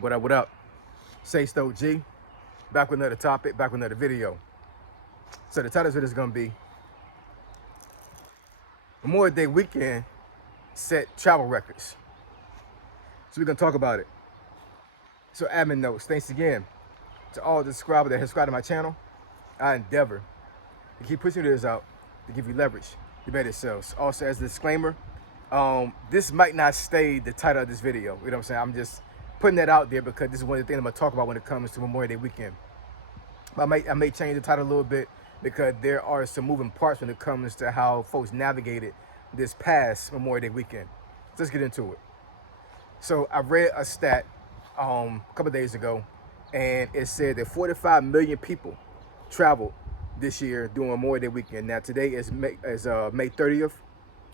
What up, what up? Say Stoke G, back with another topic, back with another video. So the title of it is gonna be Memorial Day weekend set travel records. So we're gonna talk about it. So admin notes, thanks again to all the subscribers that have subscribed to my channel. I endeavor to keep pushing this out to give you leverage to better yourselves. Also, as a disclaimer, this might not stay the title of this video. You know what I'm saying? I'm just putting that out there because this is one of the things I'm gonna talk about when it comes to Memorial Day weekend. I may change the title a little bit because there are some moving parts when it comes to how folks navigated this past Memorial Day weekend. So let's get into it. So I read a stat a couple of days ago, and it said that 45 million people traveled this year during Memorial Day weekend. Now today is May 30th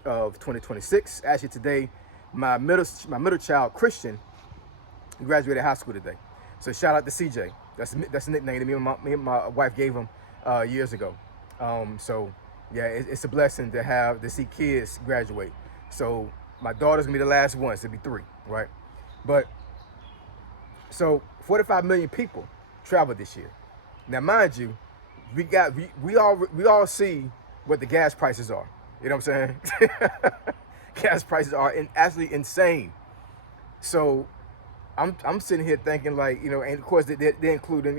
of 2026. Actually today, my middle child Christian graduated high school today. So shout out to CJ. That's a nickname that me and my wife gave him years ago. So yeah, it's a blessing to see kids graduate. So my daughter's gonna be the last one, so it'll be 3, right? But so 45 million people traveled this year. Now mind you, we all see what the gas prices are. You know what I'm saying? Gas prices are absolutely insane. So I'm sitting here thinking, like, and of course they're including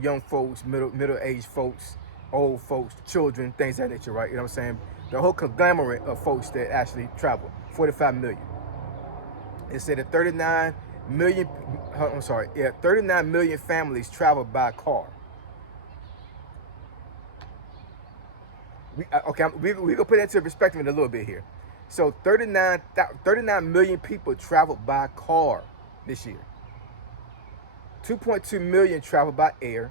young folks, middle-aged folks, old folks, children, things of that nature, right? You know what I'm saying? The whole conglomerate of folks that actually travel, 45 million. It said that 39 million families travel by car. We're gonna put that into perspective in a little bit here. So 39 million people traveled by car this year. 2.2 million travel by air.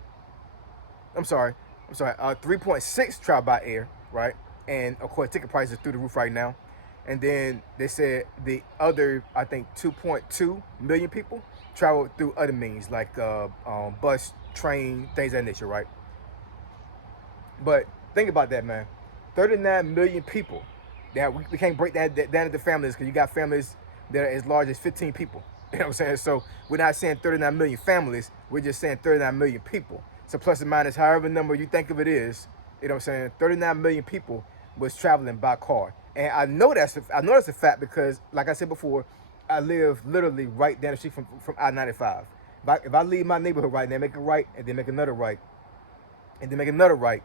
I'm sorry. 3.6 travel by air, right? And of course, ticket prices are through the roof right now. And then they said the other, I think, 2.2 million people travel through other means like bus, train, things of that nature, right? But think about that, man. 39 million people. Now we can't break that down into families because you got families that are as large as 15 people. You know what I'm saying? So we're not saying 39 million families. We're just saying 39 million people. So plus or minus however number you think of it is, you know what I'm saying? 39 million people was traveling by car. And I know that's a fact because, like I said before, I live literally right down the street from I-95. If I leave my neighborhood right now, make a right, and then make another right, and then make another right,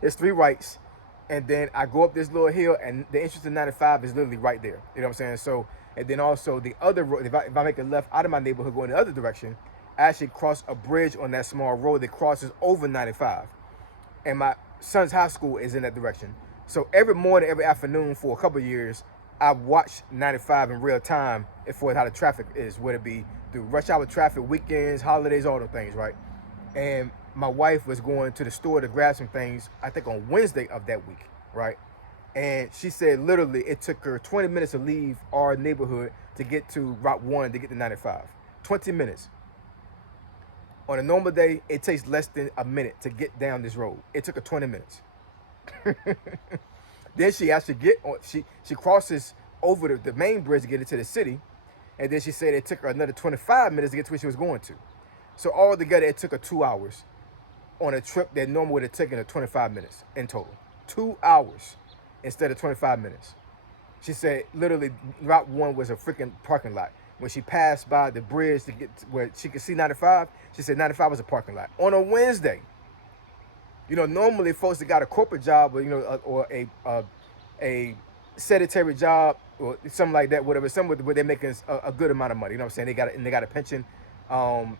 it's 3 rights. And then I go up this little hill, and the entrance to 95 is literally right there. You know what I'm saying? So, and then also the other road, if I make a left out of my neighborhood going the other direction, I actually cross a bridge on that small road that crosses over 95. And my son's high school is in that direction. So every morning, every afternoon for a couple of years, I watch 95 in real time for how the traffic is, whether it be through rush hour traffic, weekends, holidays, all those things, right? And my wife was going to the store to grab some things, I think on Wednesday of that week, right? And she said literally it took her 20 minutes to leave our neighborhood to get to Route 1 to get to 95. 20 minutes. On a normal day, it takes less than a minute to get down this road. It took her 20 minutes. Then she actually she crosses over the main bridge to get into the city. And then she said it took her another 25 minutes to get to where she was going to. So all together, it took her 2 hours on a trip that normally would have taken her 25 minutes in total. 2 hours instead of 25 minutes. She said literally Route 1 was a freaking parking lot. When she passed by the bridge to get to where she could see 95, she said 95 was a parking lot on a Wednesday. Normally folks that got a corporate job or a sedentary job or something like that, whatever, somewhere where they're making a good amount of money. You know what I'm saying? They got a pension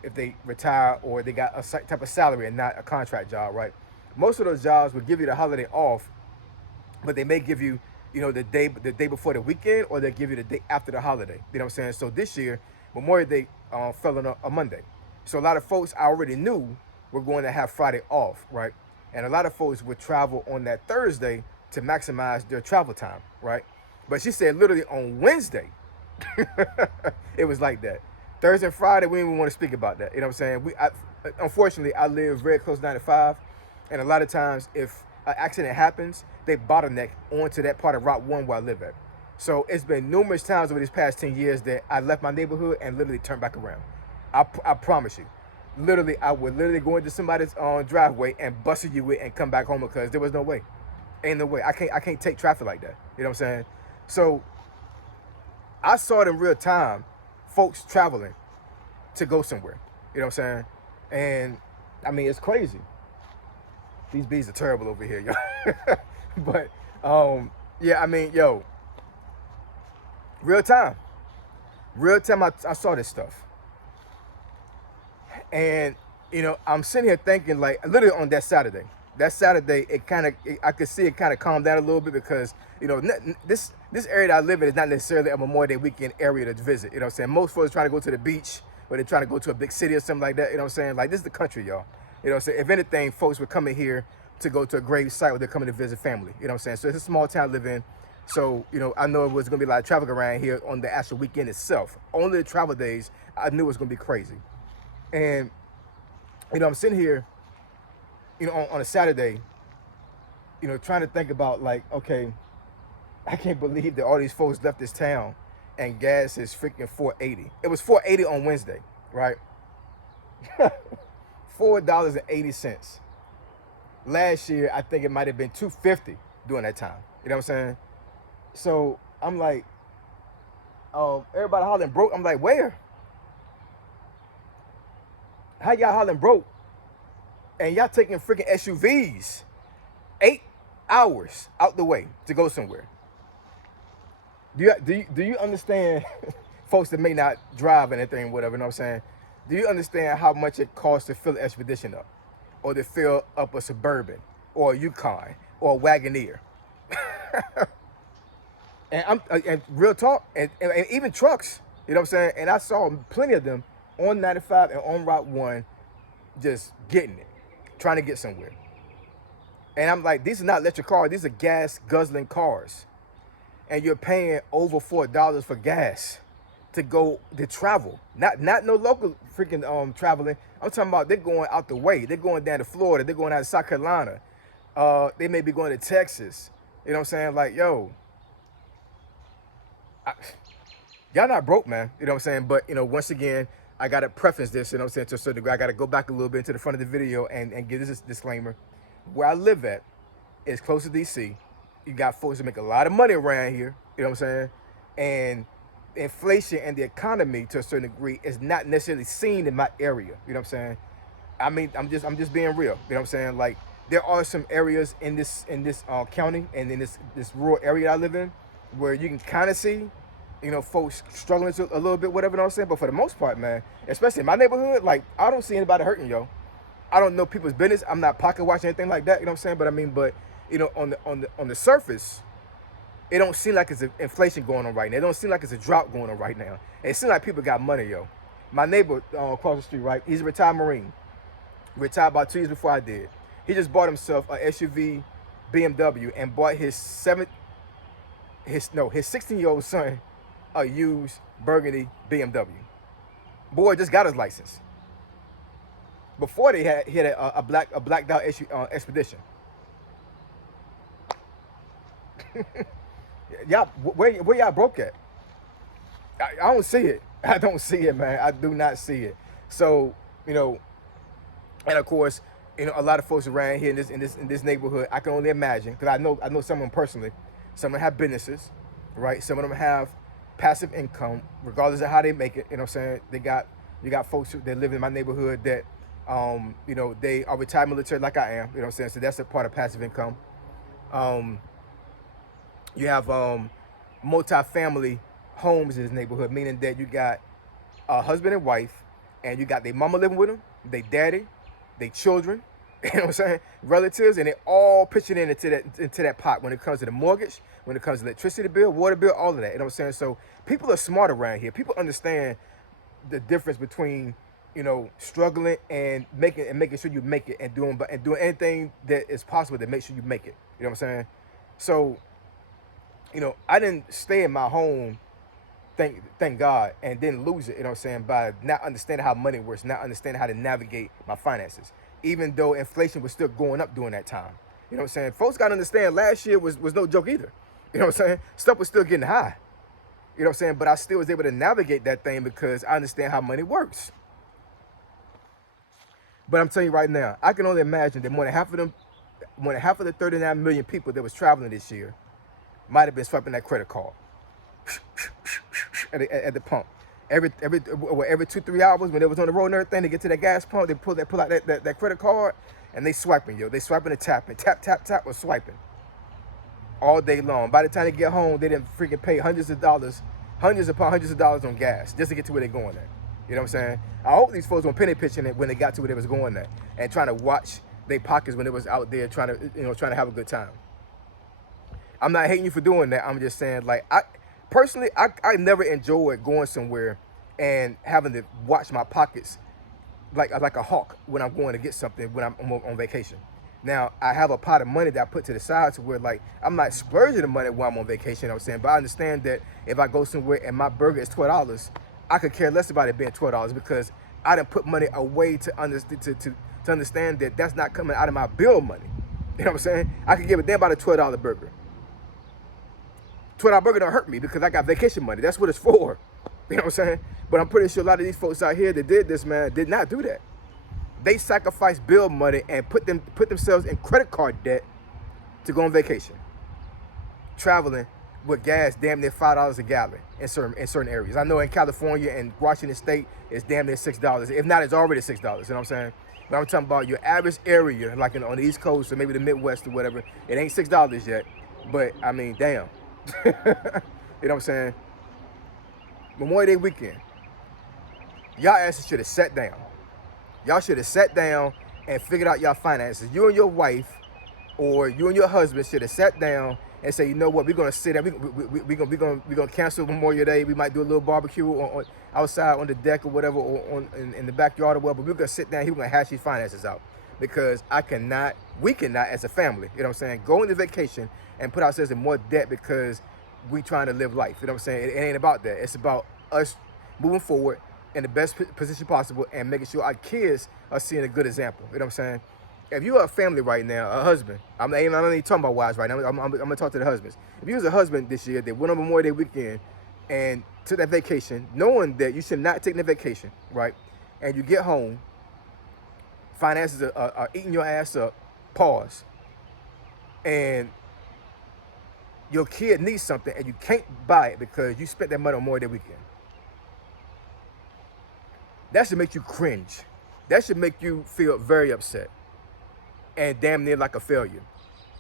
if they retire, or they got a type of salary and not a contract job, right? Most of those jobs would give you the holiday off, but they may give you, the day before the weekend, or they give you the day after the holiday. You know what I'm saying? So this year, Memorial Day fell on a Monday. So a lot of folks I already knew were going to have Friday off, right? And a lot of folks would travel on that Thursday to maximize their travel time, right? But she said literally on Wednesday, it was like that. Thursday and Friday, we didn't even want to speak about that. You know what I'm saying? Unfortunately, I live very close to 95. And a lot of times, if an accident happens, they bottleneck onto that part of Route 1 where I live at. So it's been numerous times over these past 10 years that I left my neighborhood and literally turned back around. I promise you. Literally, I would literally go into somebody's driveway and bust a U and come back home because there was no way. Ain't no way. I can't take traffic like that. You know what I'm saying? So I saw it in real time, folks traveling to go somewhere. You know what I'm saying? And I mean, it's crazy. These bees are terrible over here, yo. But yeah, I mean, yo, real time. Real time I saw this stuff. And I'm sitting here thinking, like, literally on that Saturday, it kind of, I could see it kind of calm down a little bit because, this area that I live in is not necessarily a Memorial Day weekend area to visit. You know what I'm saying? Most folks trying to go to the beach or they're trying to go to a big city or something like that. You know what I'm saying? Like, this is the country, y'all. You know what I'm saying? If anything, folks were coming here to go to a grave site where they're coming to visit family. You know what I'm saying? So it's a small town I live in. So, I know it was going to be a lot of traffic around here on the actual weekend itself. Only the travel days, I knew it was going to be crazy. And, I'm sitting here, on a Saturday, trying to think about, like, okay, I can't believe that all these folks left this town and gas is freaking $4.80. It was $4.80 on Wednesday, right? $4.80. Last year, I think it might have been $2.50 during that time. You know what I'm saying? So I'm like, everybody hollering broke. I'm like, where? How y'all hollering broke? And y'all taking freaking SUVs 8 hours out the way to go somewhere. Do you understand, folks that may not drive anything, whatever, you know what I'm saying? Do you understand how much it costs to fill an Expedition up? Or to fill up a Suburban, or a Yukon, or a Wagoneer? And real talk, and even trucks, you know what I'm saying? And I saw plenty of them on 95 and on Route 1 just getting it, trying to get somewhere. And I'm like, these are not electric cars, these are gas guzzling cars. And you're paying over $4 for gas to travel. Not no local freaking traveling. I'm talking about they're going out the way. They're going down to Florida, they're going out to South Carolina. They may be going to Texas. You know what I'm saying? Like, yo, y'all not broke, man. You know what I'm saying? But, once again, I got to preface this, you know what I'm saying, to a certain degree. I got to go back a little bit into the front of the video and give this disclaimer. Where I live at is close to D.C. You got folks that make a lot of money around here. You know what I'm saying? And inflation and the economy, to a certain degree, is not necessarily seen in my area. You know what I'm saying? I mean, I'm just being real. You know what I'm saying? Like, there are some areas in this county and in this rural area I live in where you can kind of see, folks struggling a little bit, whatever, you know what I'm saying? But for the most part, man, especially in my neighborhood, like, I don't see anybody hurting, yo. I don't know people's business. I'm not pocket watching anything like that, you know what I'm saying? But I mean, on the surface, it don't seem like it's an inflation going on right now. It don't seem like it's a drought going on right now. It seems like people got money, yo. My neighbor across the street, right? He's a retired Marine. Retired about 2 years before I did. He just bought himself a SUV BMW and bought his 16-year-old son a used burgundy BMW. Boy just got his license. Before he had a blacked out Expedition. Y'all, where y'all broke at? I don't see it. I don't see it, man. I do not see it. So, and of course, a lot of folks around here in this neighborhood, I can only imagine, because I know some of them personally. Some of them have businesses, right? Some of them have passive income, regardless of how they make it. You know what I'm saying? You got folks that live in my neighborhood that, they are retired military like I am. You know what I'm saying? So that's a part of passive income. You have multi-family homes in this neighborhood, meaning that you got a husband and wife, and you got their mama living with them, their daddy, their children, you know what I'm saying, relatives, and they all pitching into that pot when it comes to the mortgage, when it comes to electricity bill, water bill, all of that. You know what I'm saying? So people are smart around here. People understand the difference between, struggling and making sure you make it, and doing anything that is possible to make sure you make it. You know what I'm saying? So, I didn't stay in my home, thank God, and then lose it, you know what I'm saying, by not understanding how money works, not understanding how to navigate my finances, even though inflation was still going up during that time. You know what I'm saying? Folks got to understand, last year was no joke either. You know what I'm saying? Stuff was still getting high. You know what I'm saying? But I still was able to navigate that thing because I understand how money works. But I'm telling you right now, I can only imagine that more than half of the 39 million people that was traveling this year might have been swiping that credit card at the pump. Every 2-3 hours when they was on the road and everything, they get to that gas pump, they pull out that credit card, and they swiping, yo. They swiping and tapping. Tap, tap, tap, or swiping. All day long. By the time they get home, they didn't freaking pay hundreds of dollars on gas just to get to where they're going at. You know what I'm saying? I hope these folks were penny pitching it when they got to where they was going at and trying to watch their pockets when they was out there trying to have a good time. I'm not hating you for doing that. I'm just saying, like, I personally never enjoyed going somewhere and having to watch my pockets like a hawk when I'm going to get something when I'm on vacation. Now, I have a pot of money that I put to the side to where, like, I'm not splurging the money while I'm on vacation, you know what I'm saying? But I understand that if I go somewhere and my burger is $12, I could care less about it being $12 because I done put money away to understand that that's not coming out of my bill money. You know what I'm saying? I could give a damn about a $12 burger. $12 burger don't hurt me because I got vacation money. That's what it's for. You know what I'm saying? But I'm pretty sure a lot of these folks out here that did this, man, did not do that. They sacrificed bill money and put themselves in credit card debt to go on vacation, traveling with gas damn near $5 a gallon in certain areas. I know in California and Washington State it's damn near $6. If not, it's already $6. You know what I'm saying? But I'm talking about your average area, like on the East Coast or maybe the Midwest or whatever. It ain't $6 yet, but I mean, damn. You know what I'm saying? Memorial Day weekend, y'all asses should have sat down. Y'all should have sat down and figured out y'all finances. You and your wife or you and your husband should have sat down and say, you know what, we're gonna sit down. We're gonna cancel Memorial Day. We might do a little barbecue on outside on the deck or whatever, or in the backyard or whatever. But we're gonna sit down. We're gonna hash these finances out because we cannot as a family, you know what I'm saying, go into vacation and put ourselves in more debt because we trying to live life. You know what I'm saying? It ain't about that. It's about us moving forward in the best position possible and making sure our kids are seeing a good example. You know what I'm saying? If you're a family right now, a husband, I'm not even talking about wives right now. I'm going to talk to the husbands. If you was a husband this year that went on Memorial Day weekend and took that vacation, knowing that you should not take that vacation, right? And you get home, finances are eating your ass up, pause, and your kid needs something and you can't buy it because you spent that money on Memorial Day weekend. That should make you cringe. That should make you feel very upset and damn near like a failure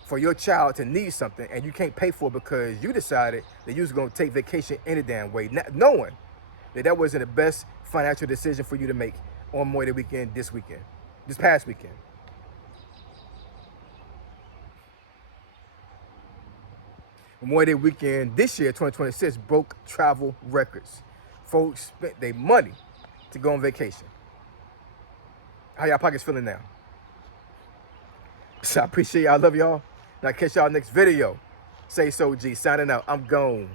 for your child to need something and you can't pay for it because you decided that you was going to take vacation any damn way, not knowing that that wasn't the best financial decision for you to make on Memorial Day weekend this past weekend. Memorial Day weekend this year, 2026, broke travel records. Folks spent their money to go on vacation. How y'all pockets feeling now? So I appreciate y'all. I love y'all. And I'll catch y'all next video. Say so, G. Signing out. I'm gone.